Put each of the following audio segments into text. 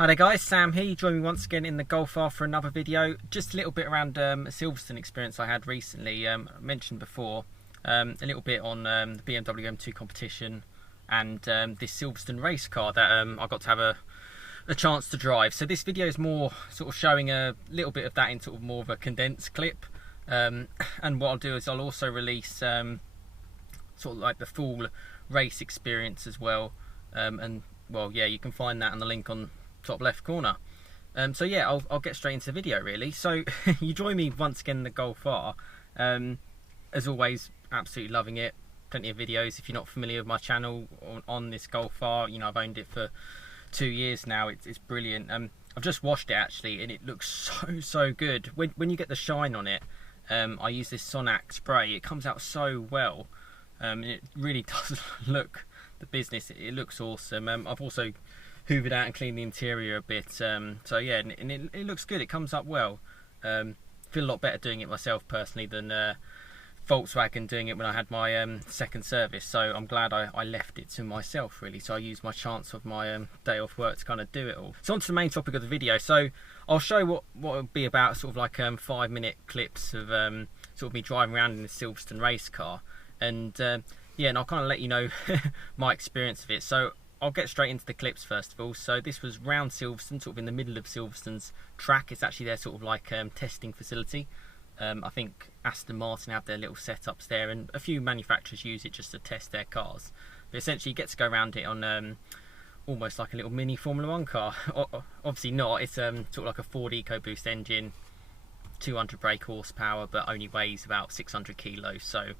Hi there guys, Sam here. You join me once again in the Golf R for another video. Just a little bit around a Silverstone experience I had recently. I mentioned before a little bit on the BMW M2 competition and this Silverstone race car that I got to have a chance to drive. So this video is more sort of showing a little bit of that in sort of more of a condensed clip. And what I'll do is I'll also release sort of like the full race experience as well. And well, yeah, you can find that on the link on top left corner. So yeah, I'll get straight into the video really. So you join me once again in the Golf R. As always, absolutely loving it. Plenty of videos. If you're not familiar with my channel on this Golf R, you know, I've owned it for 2 years now. It's brilliant. I've just washed it actually, and it looks so good. When you get the shine on it, I use this Sonac spray. It comes out so well. It really does look the business. It looks awesome. I've also hoovered out and cleaned the interior a bit. So yeah, and it looks good. It comes up well. Feel a lot better doing it myself personally than Volkswagen doing it when I had my second service. So I'm glad I left it to myself really. So I used my chance of my day off work to kind of do it all. So on to the main topic of the video. So I'll show what it'll be about, sort of like 5-minute clips of sort of me driving around in the Silverstone race car, and yeah, and I'll kind of let you know my experience of it. So I'll get straight into the clips first of all. So this was round Silverstone, sort of in the middle of Silverstone's track. It's actually their sort of like testing facility. I think Aston Martin have their little setups there, and a few manufacturers use it just to test their cars. But essentially you get to go around it on almost like a little mini Formula 1 car. Obviously not, it's sort of like a Ford EcoBoost engine, 200 brake horsepower, but only weighs about 600 kilos, so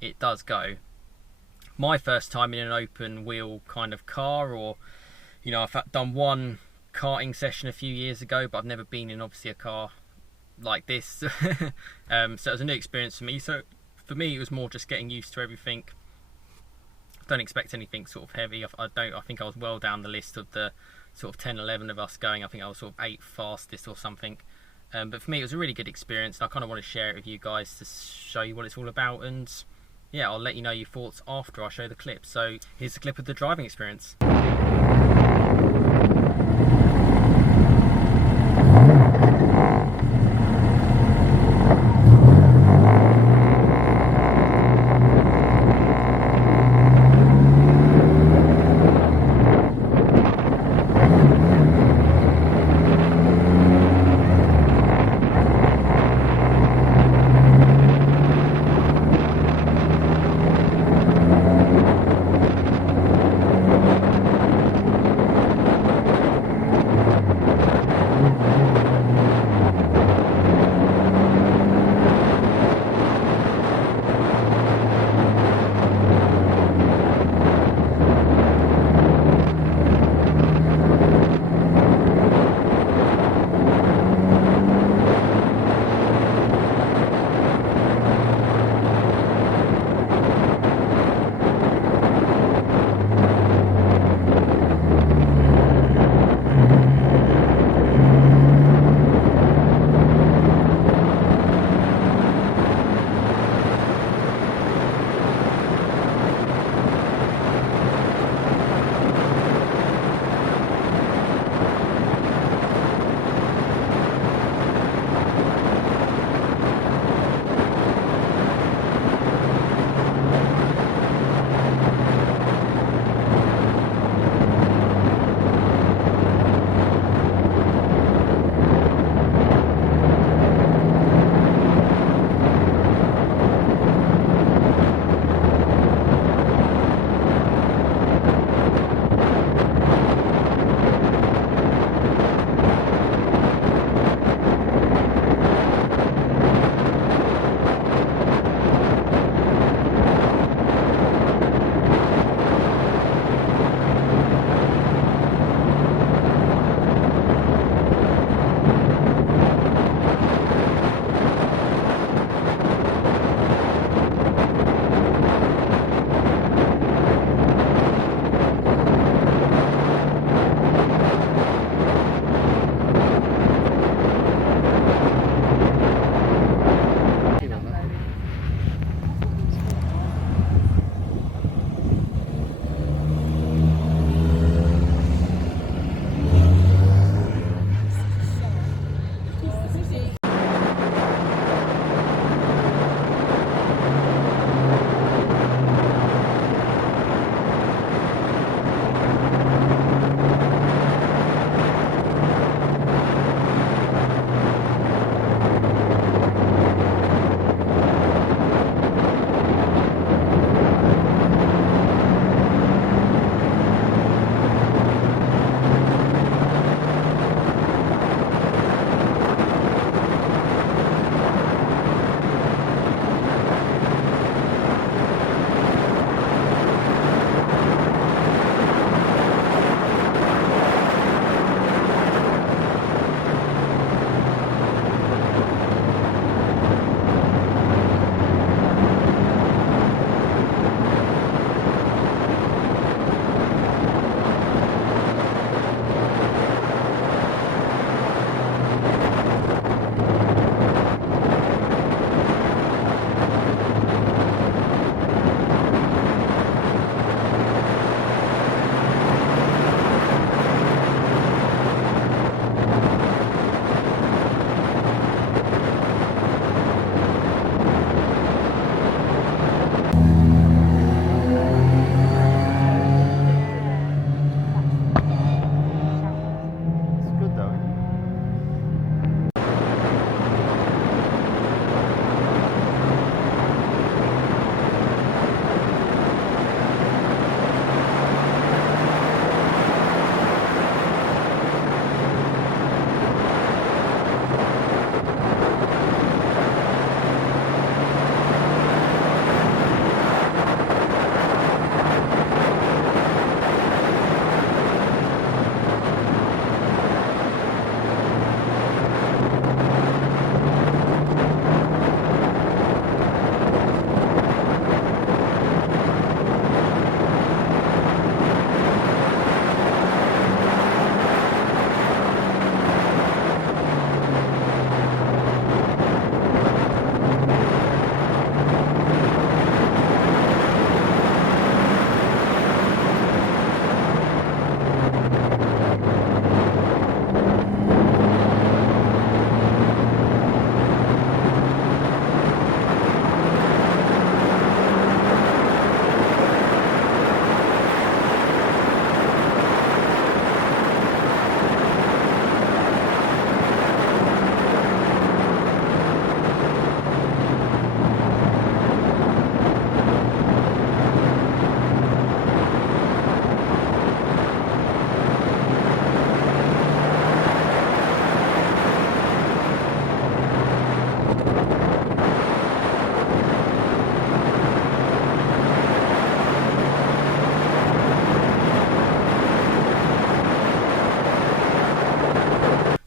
it does go. My first time in an open wheel kind of car, or you know, I've done one karting session a few years ago, but I've never been in obviously a car like this. So it was a new experience for me. So for me it was more just getting used to everything. Don't expect anything sort of heavy. I think I was well down the list of the sort of 10-11 of us going. I think I was sort of 8th fastest or something. But for me it was a really good experience, and I kind of want to share it with you guys to show you what it's all about. And yeah, I'll let you know your thoughts after I show the clip. So here's the clip of the driving experience.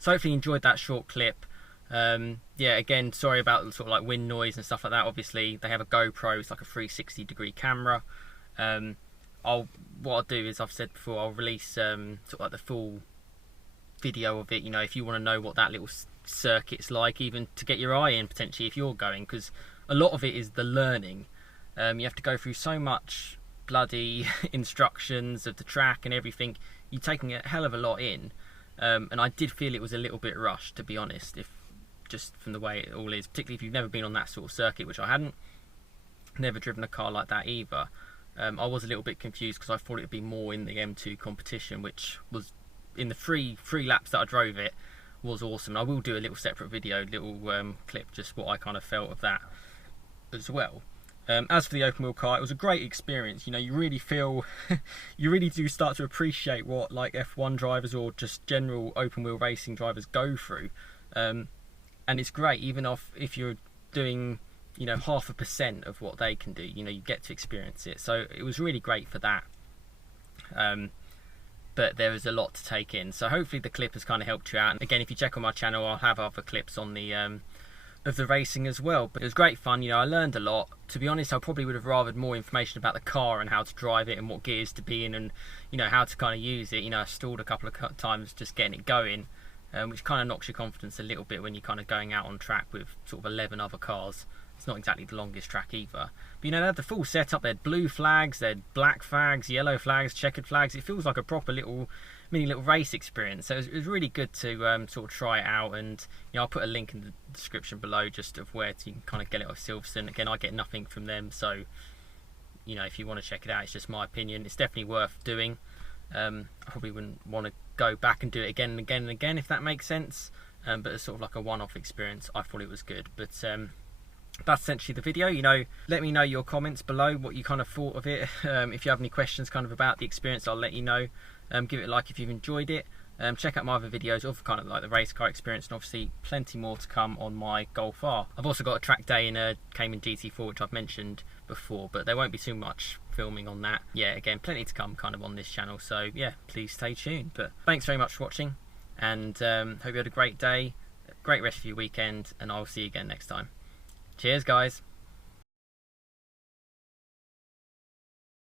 So hopefully you enjoyed that short clip. Yeah, again, sorry about the sort of like wind noise and stuff like that. Obviously they have a GoPro, it's like a 360-degree camera. What I'll do is, I've said before, I'll release sort of like the full video of it, you know, if you want to know what that little circuit's like, even to get your eye in potentially if you're going, because a lot of it is the learning. You have to go through so much bloody instructions of the track and everything. You're taking a hell of a lot in, and I did feel it was a little bit rushed, to be honest, if just from the way it all is, particularly if you've never been on that sort of circuit, which I hadn't, never driven a car like that either. I was a little bit confused because I thought it would be more in the M2 competition, which was in the three laps that I drove it was awesome. I will do a little separate video, little clip, just what I kind of felt of that as well. As for the open wheel car, it was a great experience. You know, you really feel, you really do start to appreciate what like F1 drivers or just general open wheel racing drivers go through. And it's great, even if you're doing, you know, 0.5% of what they can do, you know, you get to experience it. So it was really great for that. But there was a lot to take in. So hopefully the clip has kind of helped you out. And again, if you check on my channel, I'll have other clips on the of the racing as well. But it was great fun. You know, I learned a lot. To be honest, I probably would have rathered more information about the car and how to drive it and what gears to be in, and you know, how to kind of use it. You know, I stalled a couple of times just getting it going, which kind of knocks your confidence a little bit when you're kind of going out on track with sort of 11 other cars. It's not exactly the longest track either. But you know, they had the full setup. They had blue flags, they had black flags, yellow flags, checkered flags. It feels like a proper mini little race experience. So it was really good to sort of try it out. And you know, I'll put a link in the description below just of where you can kind of get it off Silverstone. Again, I get nothing from them, so you know, if you want to check it out, it's just my opinion. It's definitely worth doing. I probably wouldn't want to go back and do it again and again and again, if that makes sense. But it's sort of like a one-off experience. I thought it was good. But that's essentially the video. You know, let me know your comments below, what you kind of thought of it. If you have any questions kind of about the experience, I'll let you know. Give it a like if you've enjoyed it. Check out my other videos of kind of like the race car experience, and obviously plenty more to come on my Golf R. I've also got a track day in a Cayman GT4, which I've mentioned before, but there won't be too much filming on that. Yeah, again, plenty to come kind of on this channel, so yeah, please stay tuned. But thanks very much for watching, and hope you had a great day, great rest of your weekend, and I'll see you again next time. Cheers, guys.